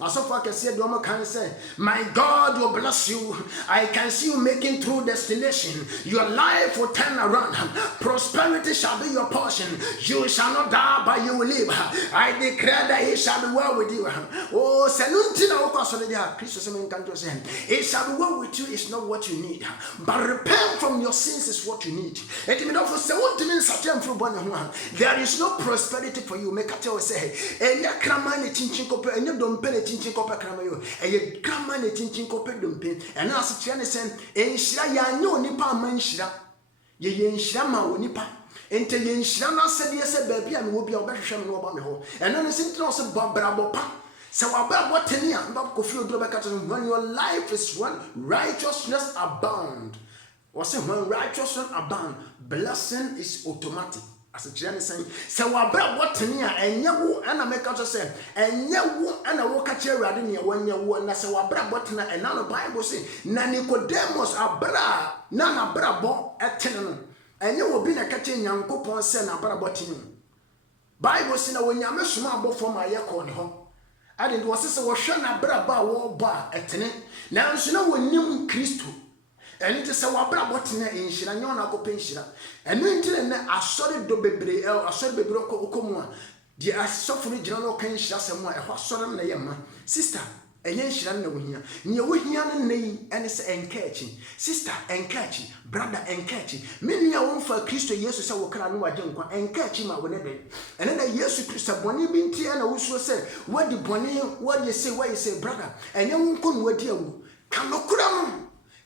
asofo akese de omo kan say my God will bless you. I can see you making through destination. Your life will turn around. Prosperity shall be your portion. You shall not die but you will live. I declare that it shall be well with you. Oh senunti na woko so de ha Christ say me kan to say it shall be well with you is not what you need but repent from your sins is what you need. It me don't for say what mean satem fro bone ho there is no prosperity for you. Make tell say enya krama ne chinchin kope enya dompe chinchin kope krama yo eye krama ne chinchin kope dompe ena asetia ne sen enhira ya anya onipa amanhira ye enhira ma onipa ente ye enhira na sede se baabi a me wo bia obehwehwe me no oba me ho ena ne sintra se brabo pa se wa brabo tani a mba kofi odro beka to when your life is one righteousness abound or say when righteousness abound blessing is automatic. As a Chinese saying, so what tania and yawu and I make out to say, and yawu and I walk at your radin when you won as a wabra botana and none of Bible say, Nanicodemus abra, nana brabo at ten, and you will be a catching young coupon sen a brabotini. Bible say, when you are small for my yakon ho. I didn't was this was shana braba war bar at ten. Now, so no one knew Christo. And it is a wabra botina in Shina, Yona Copenshira. And no intel a solid do bebre, a solid bebroko okomwa. The suffering general can share somewhere a hot solemn name. Sister, a yen shiran no here. Near Wihian name and it's encouraging. Sister, encouraging. Brother, encouraging. Many are one for Christo, yes, so we can know a junk and catch him out whenever. And then a yes, Christo, Bonnie been tea and also said, what the Bonnie, what you say, brother, and young con what you can look around.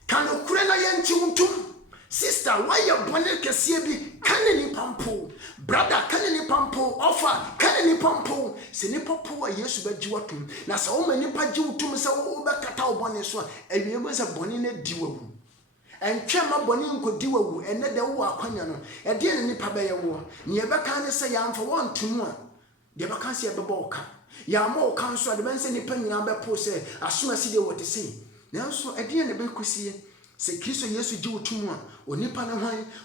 Can you crana yenchuntum? Sister, why you bonnet kasibi? Can any pampo? Brother, can any pampo? Offer, can any pampo? Senipopo, yes, but you want to. Now, so many paju to me, so over catao bonnet, so and you was a bonnet duo. And Chama Bonin could do and let the war quanyano. And dear any pabaya war. Never can say I'm for 1 2 more. The vacancy of the boka. Yamo counsel advance any penny number post as soon as see what to say. Now, so at the end of the Kusi, say Christo yes, you do 2 more, or Nipan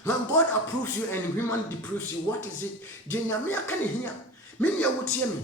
when God approves you and human disapproves you, what is it? Jenya can hear. Many would hear me.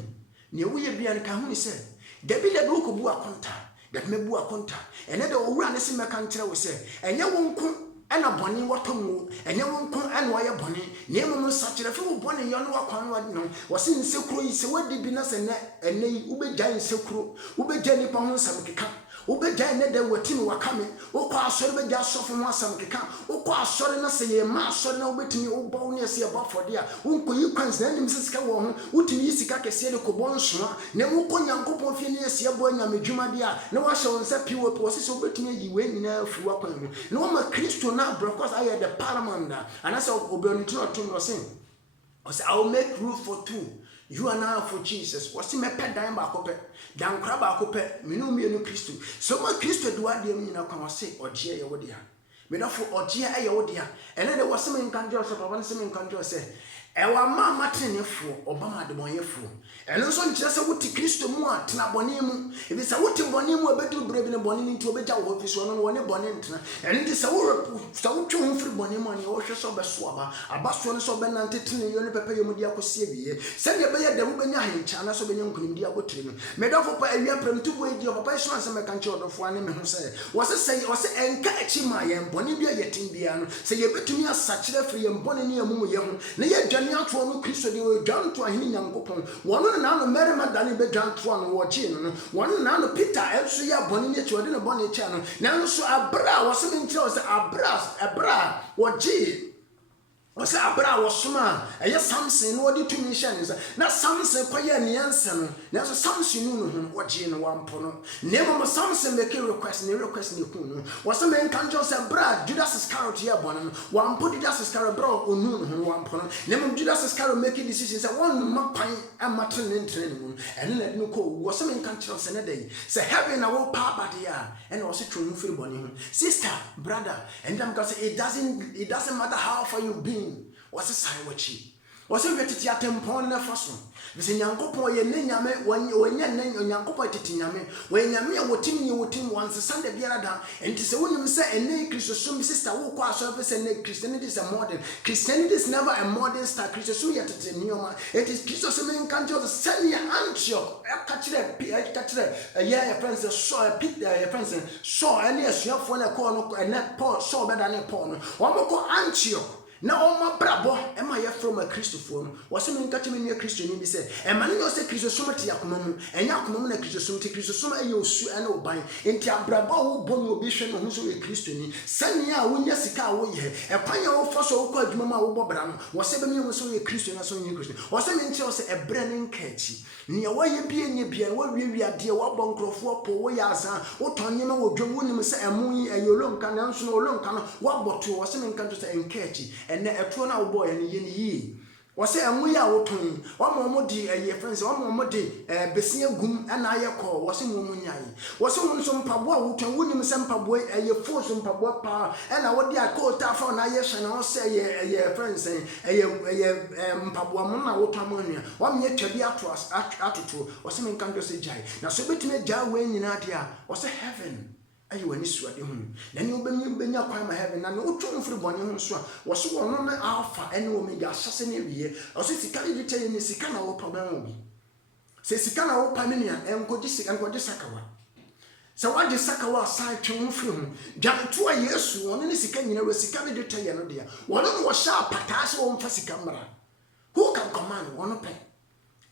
Near we be an Kahuni said, there be the book of Bua Conta, that may Bua Conta, and then the old run is in my country will say, and you won't come and a bonny what to move, and you won't come and wire bonny, name such a few bonny young one no, was in Silkro is a word business and nay, Ube Giant Silkro, Ube Jenny Pound Samkika. Obeja ne de watimi wakame okwa asori beja asofo mu asam keka okwa asori na se ye ma asori na obetimi obo ne se eba fode a unkoyi kwans na nim sika wo ho utimi yisika kese de kobo nsoa na mu konyankopon fie ne se ebo anyamedwuma de a na wa hye wonsa piwo po se obetimi yi we nyina afi wakwan mu na wo ma Kristo na brokos aye the paramount and as obioniti otum no say I will make room for 2. You are now for Jesus. What's in my pet dime back up? Down crab back up, Minu me no Christo. So my Christo do I dear me now come say, or dear your dear. Me not for or dear your dear. And then there was some in conjure, so one some in conjure say, Ewa mama tenefo obama de bonyefo eno so nkyere se wote Kristo mu a tena bone mu ebi se wote bone mu obedu brebi ne bone ni nti obegya wo office no wone bone ntena eno de se wo twe ho firi bone mu ani wo hwe so beso abaso ne so benante tene yo ne pepe yo mu dia kosie biye se ne be ye de wo benya hencha na so benya nkunim dia botire mu medofo pa awia premtu bo edi papa so anse meka nche odofo ane me ho se wo se enka achi ma ye bone bia yetim bia no se ye betumi asakire firi ye bone ne amumu ye ho ne ye dwane ato no Kristo de we dwan to ahini Nyankopon wono na no Mary Magdalene be dwan to no wo chi no wono na no Peter enso ya bone ne chi ode ne bone chi no na so abra wo se menkyere wo se abra wo chi Wose abra wosoma eye Samson no odi tumi hye na Samson koye ne yanse no na so Samson no ho woje no wampo no nemo Samson make request ne ku no wose men kanjo se bra Judas Iscariot ye bono no wampo Judas Iscariot bra onu no ho wampo no nemo Judas Iscariot make decision say one mapan amatre ne ntrene no ene na no ko wose men kanjo se ne dey say heaven na wo pa bade ya ene wose twonu firi bone ho sister brother and them because it doesn't matter how far you been what's a sign wachi what's a vetiti atempon na faso bise Nyankopon ye ne nyame wonya ne Nyankopon titi nyame we nyame a wotim once Sunday biara da enti se wonim se ene Christosum sister wo kwa so fe se ne Christianity is a modern Christianity is never a modern star Christosum yet tete nioma it is Christosum in kanjo send Antioch kachire yeah friends so friends so ene asuafo na call no ene Paul so beda ne Paul no wo ko Antioch na oma brabo ema ye from a Christopher no wose me nkache me ne Christo ni bi se ema ne ose Christo somati yakoma mu enya akoma mu na Christo somati Christo som aye osu ene oban enti abrabo wo bo no obi hwe no ho so ye Christo ni sane a wonya sika a wo ye ekwanya wo fo so wo kwa adwuma ma wo bobra no wose be me wo so ye Christo na so ye Christo wose me nche wose ebre ne nkachi ne wo ye bie nye bie wo wiwi ade wo bo nkrofo po wo ya asa wo tonyema wo dwom wo nim se emu yi ayolo nka na nso no olo nka no wo boto wose me nka to se nkachi ene eto na wo boy ne yi wose emu ya wo ton wo mo di eye friends wo mo di besia gum na aye ko wose mo nyai wose wo nso mpabo a wo ton wo nim se mpabo eye fo so mpabo pa na wo di akota fa na aye hye na wo se eye friends eye mpabo mo na wo ton mo nua wo me twa bi atoto wose me nkan do se jai na so betime jai we nyina de a wose heaven ayi wani suade hu na ni obenya kwan ma heaven na no twon firi bone hu so a wo so wono na alpha ene omega asase ne wiye o so sika de teye ni sika na wo pa ban obi se sika na wo pa me nia enkoji sakawa se waje sakawa sai twon firi hu janto a Yesu wono ne sika nyina we sika de teye no de a wono no wo sha pata se wo mfa sika mra who can command wono pe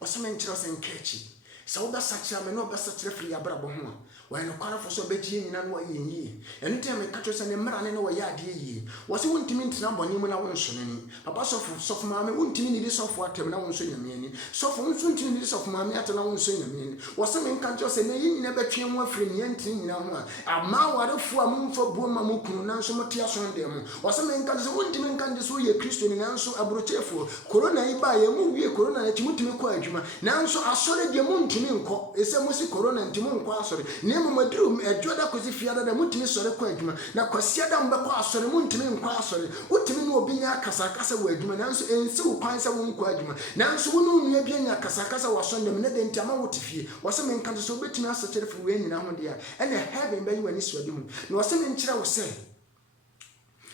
o so men kire se nkechi se wo ba sakira me no ba sakira firi abrabo ho why no kwara for so beji nyina no ayi enu te me kacho se ne mra ne no wa ya de yi wo se wontimi ntina boni mu na wo nso nani papa sofu maame wontimi ni sofu atem na wo nso nyame ani sofu nso ntimi ni sofu maame atem na wo nso nyame ani wo se me kacho se ne yi nyina betwe mu afiri ne ntini nyina ho a ama warefu amumfa buo ma mu kunu na nso motia so ndem wo se me kacho se wontimi nkanje so ye Kristo ni na nso abrochefo corona yi ba ye mu wie corona na timutimi kwa adwuma na nso asore de mu ntimi nko ese mu si corona ntimi nko asore Madrum ejoda kozi fiada da mutimi sore kwa adwuma na kwasia da mbekọ asore mutimi nkwa asore utimi no obinya kasakasa wa adwuma nanso ensi wo kwan sa wo nkwa adwuma nanso wo no nua bianya kasakasa wa sonde me de ntama wotifie wose me nkanto so betimi asakere fi we nyina ho de a ene heaven bayi wani suade mu na wose me nkyira wo se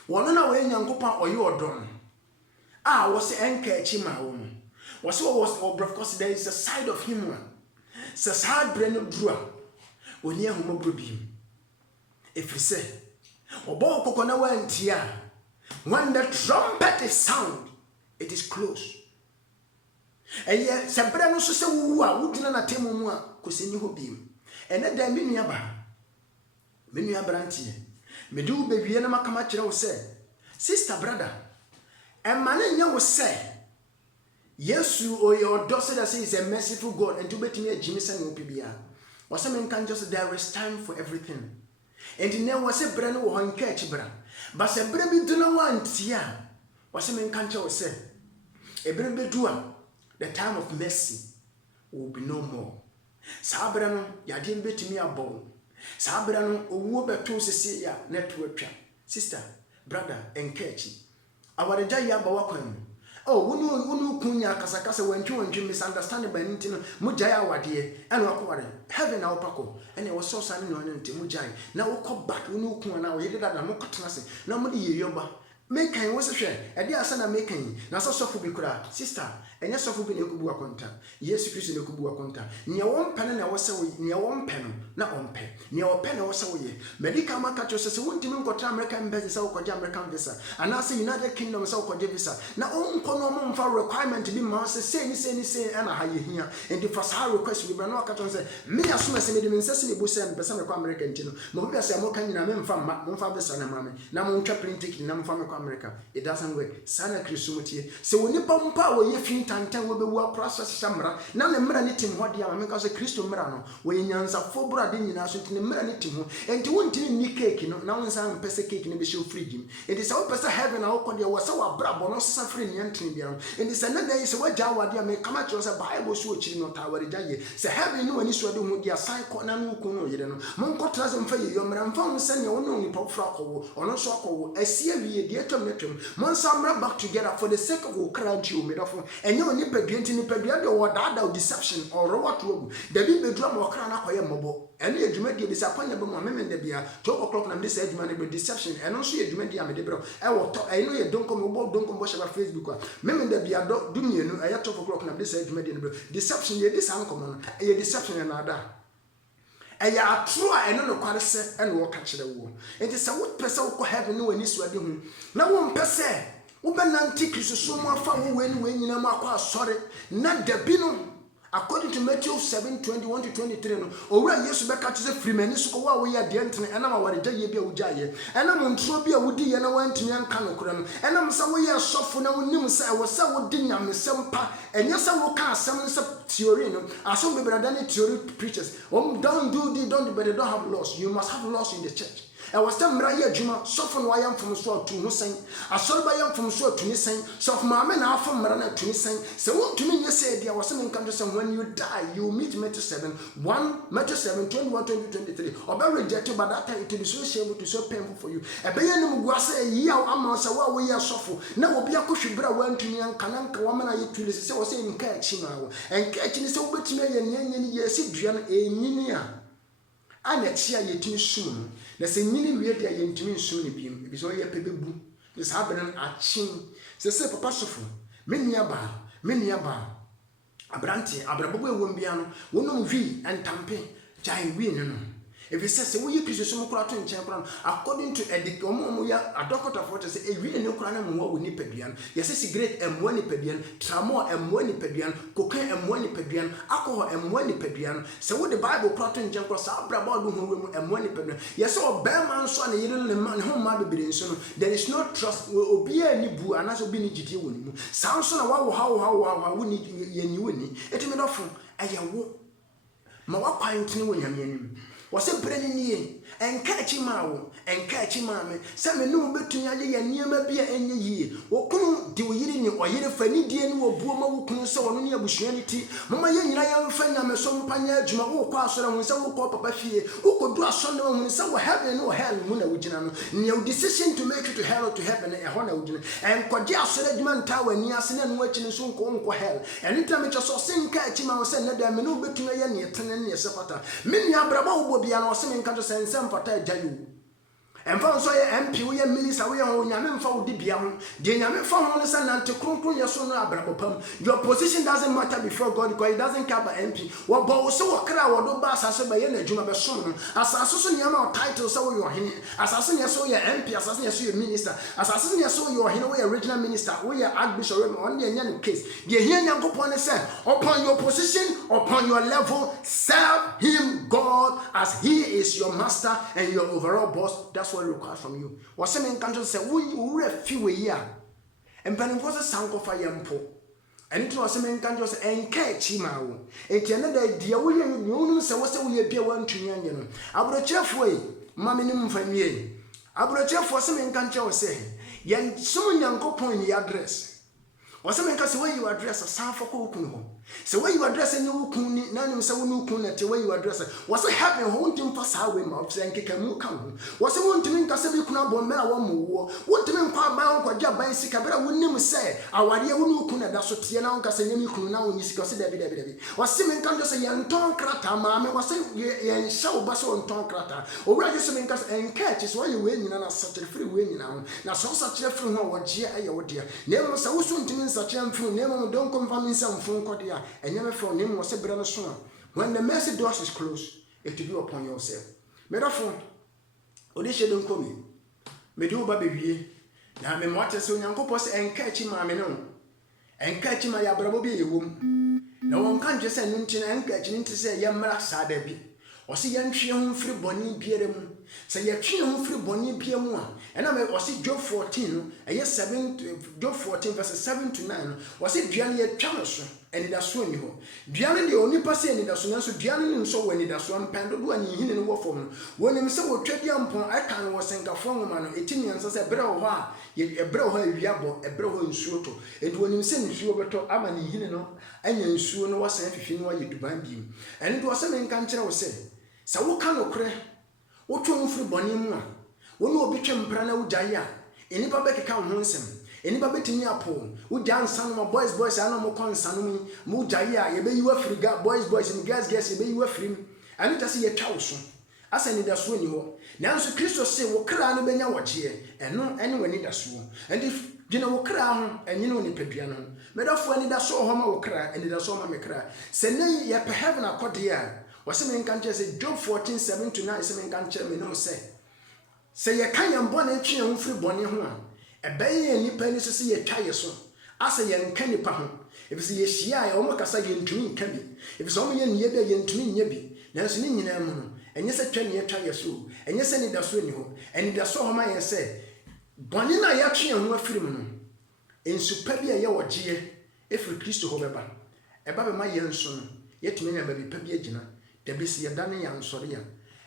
wono na we Nyankopon oye odon a wose enka achi ma wo mu wose wo because there is a side of him so sad brain dura oni ahomobro bi efrise obo kokona wantia when the trumpet is sound it is close eye sebra no so se wu a wudina na temu mu a koseni ho bi ene da menua brantie medu bewie na makama kire wo se sister brother emane nya wo se Yesu oyo say that is a merciful God and to betimi agimi se no pibia wase men can just there is time for everything and ne wase bra no wo hanka achi bra ba se bra bi du na wantia wase men can tell say e bra be du a the time of mercy will be no more sa bra no ya de betimi abon sa bra no owo beto sese ya network twa sister brother enkachi awareja ya ba wakwan Oh, wunu kunya kasakasa wantwe misunderstanding by ntin mujaya awade ene wakoware heaven na opako ene wo so sane no nti mujaya na wokọ back wunu kun na wo yedada na mokotena se na mo de yeyoba mekan wo se hwe ede asa na mekan na so sofo bi kura sister enye sofo bi na ekubu akonta Yesu Kristo na ekubu akonta nya wo mpene na wo se wo nya wo mpeno na ompe nya wo pene wo se wo ye medical maka cho se wontimi nkota American embassy se wo kwaje American visa ana se United Kingdom se wo kwaje visa na onko no mo mfa requirement bi ma se say ana ha ye hia and the first request we na aka cho se me asoma se me de nsese ne bo se me pesa me kwa America ntino mo bi se mo kan nyina me mfa ma mo mfa visa na mame na mo ntwa plane ticket na mo mfa me kwa America. It doesn't work. Sana Chrisumutie. So when you pump power, you think tantan will be well process samra. Now the meranetim what the Americans a Christo Merano, when you answer for brothing in us in the meranetim, and to want to need cake, now some pesa cake in the show free him. It is our pesa heaven, our cordia was our brabo, no suffering yantin. And this another day is what Jawa dear may come at you as a Bible switching not our day. Say heaven no any sort of their cycle, Nanu Kuno, you know. Monco doesn't fail you, and found send your own pop fracco or no socko, a CLV, dear metrum. Monsamra back together for the sake of crowd you made of, and you nip a dient in a or that deception or what room. The big drum or crown up a mobile. And you may be disappointed by my men, the beer, 12 o'clock on this edge, man, deception, and also you may be a medibro. I know you don't come about, don't come watch about Facebook. Memen the beer, do me, I have 12 o'clock on this edge, deception, you this uncommon, a deception another. Aya atro eno no kware se ene wo ka kire wo enti se wo pese wo heaven no ani suade hu na wo mpese wo benanti Kristo so mo afa wo weni wenyina mo akwa asore na dabi no according to Matthew 7:21-23 no owura Yesu be ka kire frimani so ko wo ya de ntene ena ma ware gye bi a wujaye ena mo ntro bi a wudi ye na wantimi anka no kura no ena mo sa wo ye sofo na wonim sa wo sa wo di nyamesem pa enya sa wo ka asem no sa theory no aso be brother ni theory preachers don't do but they don't have loss. You must have loss in the church. I was telling Mraya Juma, soften why I'm from Swat to Hussein. I saw by from Swat to Nissan, soft mamma now from Marana to Nissan. So what to me you said there was something countries and when you die, you meet Matthew 7, 21-20-23. Or be rejected by that time it will be so shameful to so painful for you. A bayan was a year amounts of what we are suffer. Now will be a cushion bra went to me and Kananka woman I to this was saying catching now and catching is over to me and yes, Adrian a Ninia. And that she yet soon. There's a mini weird yentimi soon beam, because all your baby boo is happening at chin. Say, Papa Sofo, many a bar, a branty, a brabu wumbiano, one V and tampe, giant win. If he says, will you kiss some cotton in champion, according to Edikomoya, a doctor of what is a real no crown and what we need pedian, yes, it's great and one pedian, tramor and one pedian, cocaine and one pedian, alcohol and one pedian. So what the Bible cotton jumper, Sabra and one pedian. Yes, so bear man son, a little man whom might be so there is no trust will be any boo and also be needed you. Sounds on how we need you. It may often, and you won't. My pint no one. Was a brenny and catchy maw and catchy mammy. Some no between a near be any year. Or couldn't do you or you funny dear or boomer who couldn't so on your bushionity. Mamma Yen, I am friend, I'm a son panya, Juma, who pass on with some papa fear, who could do a son when some heaven or hell, Muna Wujinano. No decision to make it to hell or to heaven a honor and Quadia Sedman Tower near Sin and watching soon go hell. And anytime it just sing catchy mouse and let them no between a year, 10 years apart. Many Abrabo. Biano singing countries and some pata jayu. And found so MP, we are minister, we are on Yamin for Dibiam, Diamin found on San Anticron, your son, Abraham. Your position doesn't matter before God because it doesn't cover MP. What both so a crowd or bass as a bayan, Juma Besson, Assassin Yama title, so you're here, Assassin, you saw your MP, Assassin, you saw your minister, Assassin, you saw your original minister, we are Archbishop on the Yan case. You hear Yanko upon upon your position, upon your level, serve him, God, as he is your master and your overall boss. That's what requires from you. What some countries say, will you refuel a year? And penny was a sound of a young po. And it was some countries and catch him out. And another dear William, you say, what's the way be one to you? I would a chef way, mammy for me. I would a chef for some countries say, young, soon young go point the address. Or some countries where you address a sound for cooking home. So where you address any ukuni, none of so no kun at the way you address it. Was a happy haunting for Sawi mouths and Kikamu come? Was a want to mean Casabi Kunabo Mela one more? What to mean Pabao or Jab Bicycle? But I wouldn't say, our dear Unukuna, that's what Tiana Casanemi Kuna when you see David. Was Simon Cantos a young tongue crater, mamma, was a show basso on tongue crater, or rather Simon Cas and catches while you win and such a free win now. Now, so such a free one, what dear, dear. Never so soon to mean such a free, never don't confirm in some phone cordia. And never for him was a brother son. When the mercy doors is closed, it will be upon yourself. Metaphor, Odisha don't call me. Medu baby, now me water so young couples and catch him, I know. And catch my abrabobi womb. No one can't just send him to and catch him to say, young Marasa Debbie. Or see young Chion free bonnie pierre. Say your Chion free bonnie pierre one. And I was it Job 14, and yes, Job 14 verses 7 to 9. Was it Gianni a Chamus? And it has sworn you. Gianni the only person in the Sunan, so Gianni so when it has one pandle and he in war for him. When himself will trade young pon, I can was sent a form man, 18 years as a bro, yet a bro, a yabo, a bro in Soto. And when him sent you over to Amani Hino, and you soon was sent if you know you to bind him. And it was a main country was said. So what kind of cray? What you free bonnie more? When you became Prana Ujaya, anybody can handsome. Anybody to me upon, who dance some boys, I know more concern me, Mujaya, you be you a free boys, and guess, you be you a free. I need to see a child soon. As I need a swing you. Now, so Christos say, what crown of Benya watch here, and no anyone need a swoon. And if you know crown, and you know in Pepiano, made off when it does so homo cry, and it does so my cry. Say, nay, ye perhaps a cotier. Was some in country say, Job 14, 7 to 9, some in country me no say. Say, ye can't born and chin free bonny one. A bay and nippany to see a tire so. I say, young candy pahon. If it's a shy, I almost say yen to me can be. If it's only yen yebe yen to me yebi. Nancy in Amono, and yes, a 10 year tire so. And yes, and it does win you. And it does so my say. Bonina yachi and more freeman. In superbia yawa jee, if we Christo however. Above my young son, yet many baby pebiagina, the busy a danny and soria.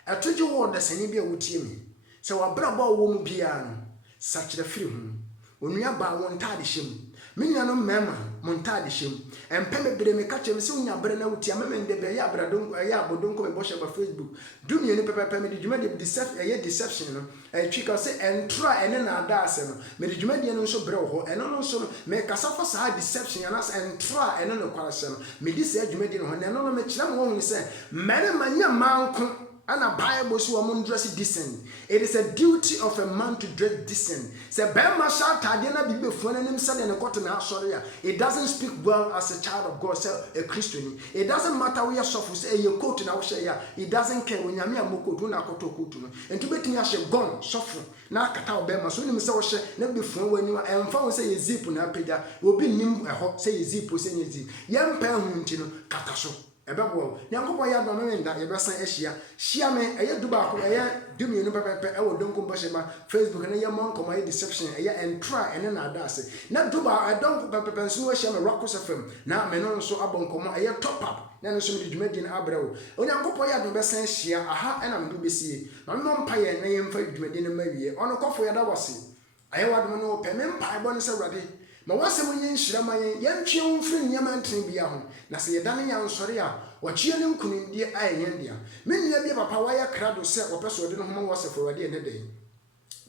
I told you all the Senibia would hear me. So a brabo won't piano. Such the film. When we are about one tidy shim. Miniano mamma, montadi shim. And Pembe me catch him soon. Ya brenna with Yamam and the Bayabra don't Ayabo come bosh about Facebook. Do me any paper, did you make deception? A chick say and try and then I dancing. Made you make also bro and also make a side deception and try and then a question. Me this edge made in one and no make them only say, Madam, my young man. And a Bible so among dress decent. It is a duty of a man to dress decent. Say Ben Mashal Tadiana be before him son and a cotton house. It doesn't speak well as a child of God, say a Christian. It doesn't matter where you suffer, say your coat in our share. It doesn't care when Yamia Moko do not koto kutu. And to bet me as a gone, suffer. Now Katao Bema, so him so never before when you are and found say a zip on a pedia will be nim a hot say a zip or say a zip. Young Pam Kataso. Ebebo nyankopo ya do memenda ye besan ehia hia me eye dubako eye dumi no pepepe e wo donko boshema Facebook na ye monko my deception eye and try and na adase na duba I don't pepepe nso hia me Rockos FM na me no nso abonkomo eye top up na nso me dwumadi na abrewo onyankopo ya do besan hia aha na me do besie na me mpaye na ye mfa dwumadi na mawie ono kofo ya da wase aye wadom no pe me mpaye bo ne se wrade ma wasem nyin hyirama yen twe mfiri nyama nten bia ho na se yedane ya nsori a wachie ne nkunindi ayen dia menua bia papa waya krado se opeso de no ho wasefo wade ne den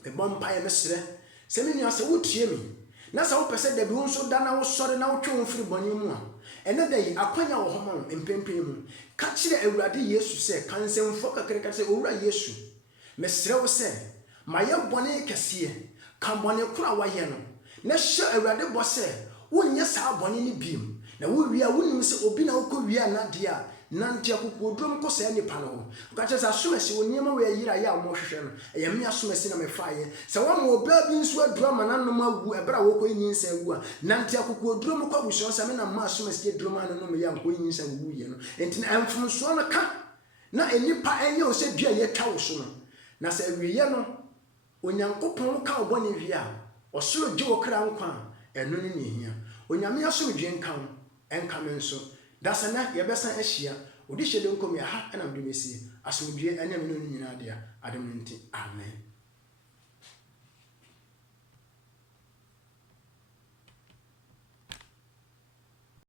me bompa ye mesre se menua se wotie mi na se wo pese da bi wonso da na wo sori na wo twe mfiri boni mu a ene dai akwanya wo ho mo empempem mu ka kire awurade Yesu se kansemfo kakreka se owura Yesu mesre wo se maye boni kese kan boni kura waye no na hye awurade bo se wonye sa boni ni biem na wo wia wonim se obi na wo wia na dia nante akokodrom ko se nipa no ka che sa somesi wonyema we yira ya mo hwehwe no ye me asomesi na me faaye se wo mo oba bi nso adura mananom agu ebra wo ko nyinsa agu a nante akokodrom ko buso se me na ma asomesi adura mananom ya ko nyinsa agu ye no enti na amfumso no ka na enipa enye o se dua ye twa wo so no na se wiye no onyankopon ka obone wi a osoro gye wo kra nkwa eno ne nyehia onyame aso dwe nkan enka me nso dasana ye besa ehia odi hyede nkom ya ha na mde mesi asomdwe anya me no nyina dia adem nti amen.